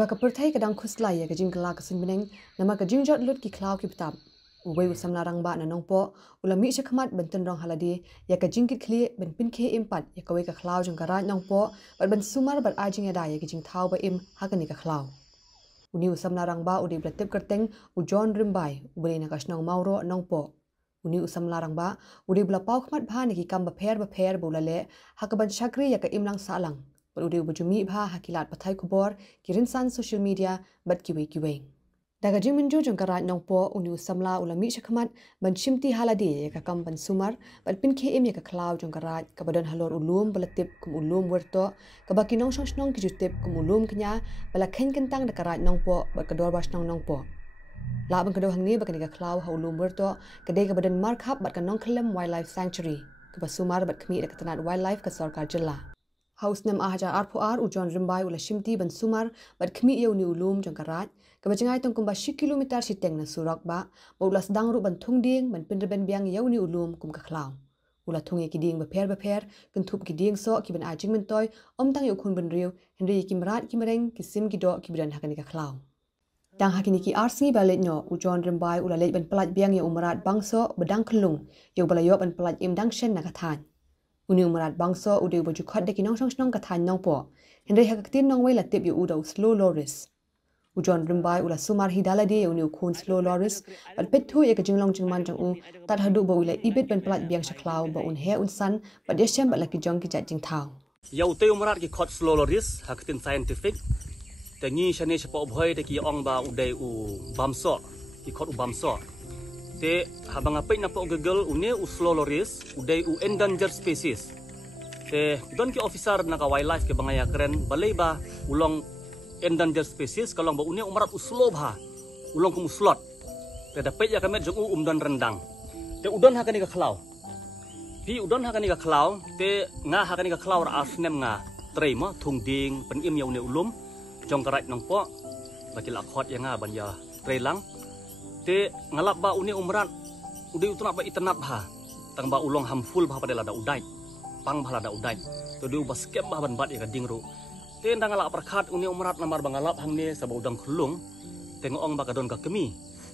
ba ka perthai kadang khuslai ya ka jing kala ka sinbeneng nama ka jing jot lut ki khlaw ki ptam uwei usamna rang ba na nongpo ulami shakhamat benten rong haladi ya ka jing ki khli ben pin khe impat ya ka wei ka khlaw jong ka ra nongpo bat ban sumar bat ajing ya da ya ki jing thau ba im hakani ka khlaw uni usamna rang ba udi blatep kerteng u John Rimbai ubeli na kasnong mauro nongpo uni usamna rang ba udi bla pau khmat bha ni ki kam ba pher bulale hakaban shakri ya ka imlang salang udi bujumi bha hakilat pathai khubor kirinsan social media bat kiwe daga jingminjo jongkara nongpo uni usamla ulami shakhamat ban shimti haladi ka kam ban sumar bat pinkhe em ya ka khlaw jongkara ka badan halor ulum balatip kum ulum werto ka baki nong shong ki jutip kum ulum knya bala khen kentang da karat nongpo bat ka dor bas nongpo la ban ka do hangni ba ka khlaw ha ulum werto ka de ka badan markhap bat ka nong khlem wildlife sanctuary ka basumar bat khmi da ka tanat wildlife ka sarkar jilla House nem ahaja arpoar u John Rimbai ula shimti ban sumar bat khmi yeu ni ulum jongkarat ka bajingai tong kumba 10 kilometer siteng na surak ba ulas dang ru ban thungding ban pinrben biang yeu ni ulum kum ka khlaw ula thungi ki ding ba pher kan thup ki ding so ki ban ajing men toy omtang yu khun ban riu henri ki mrat ki mereng ki sim ki do ki bidan hakani ka khlaw dang hakini ki arsingi balet nyo u John Rimbai ula leit ban pelat biang yeu umrat bangso bedang khulung yeu bala yo ban pelat im dang shen na ka than uni umarat bangso udu baju khat de kinong song ka than nong po henry haktin nong wei la tip yu udo slow loris u John Rimbai ula sumar hidala de uni khun slow loris bat pethu ye ka jinglong jingman jang u tat hadu bo ule ibit ban plat biang shaklaw ba un he un san ba de shem ba la ki jong ki jat jing thau yau te umarat ki khot slow loris haktin scientific te ngi shane shapo bhoi de ki ong ba udai u bamso ki khot u bamso te habang apay na po Google une u slow loris uday u endangered species te don ki officer na ka wildlife ke bangaya keren balay ba ulong endangered species kalong ba une umarat u slow ba ulong kum slot te dapet ya kamet jong u umdan rendang te udon hakani ka khlaw pi udon hakani ka khlaw te nga hakani ka khlaw ra asnem nga trei mo thung ding pen im yaw ne ulum jong karat nong po bakil akhot ya nga ban ya trei lang te ngalap ba uni umrat udi utuna ba itanap ha tang ba ulong harmful ba pada lada udai pang ba lada udai to du ba skep ba ban bat ya dingru te ndang ngalap perkhat uni umrat namar ba ngalap hang ne sa udang khulung te ngong ba kadon ka kemi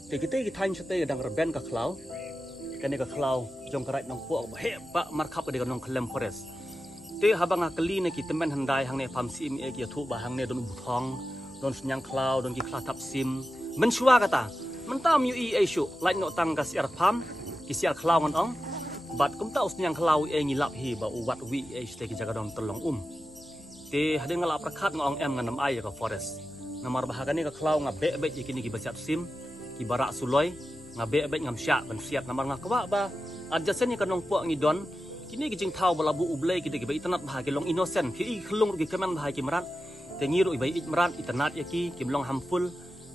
te kita ki thain chate dang reben ka khlaw kane ka khlaw jong karat nong po ba he ba markhap de ka nong khlem forest te habang akli ne ki temen handai hang ne pham sim e ki thu ba hang ne don buthong don senyang khlaw don ki khlathap sim mensuwa kata mentam yu i aisyu lain no tang kas yar pham ki siar khlaw ngon ong bat kum ta usnyang khlaw e ngilap hi ba uwat wi e ste ki jaga dong tolong te hade ngala prakhat ngong em nganam ai ka forest namar bahagani ka khlaw nga be kini ki basiat sim ki barak suloi nga be ngam sya ban siat namar nga kwa ba adjasen ni kanong po ngidon kini ki jing thau balabu ublei ki de ki itanat bah ki long innocent ki i khlung ki keman bah ki marat te ngiru i bai ikmarat itanat ya ki long harmful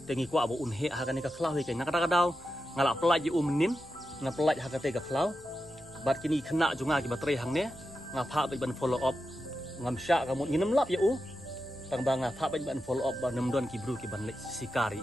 tengi kwa abu unhe hakani ka khlaw he nak daw ngala pelaj nim nga pelaj hakate ka khlaw bat kini khna junga ki batrei hangne nga pha ban follow up ngam sya kamun nginam lap ya u tang ba nga pha ban follow up ba nam don ki bru ki ban le sikari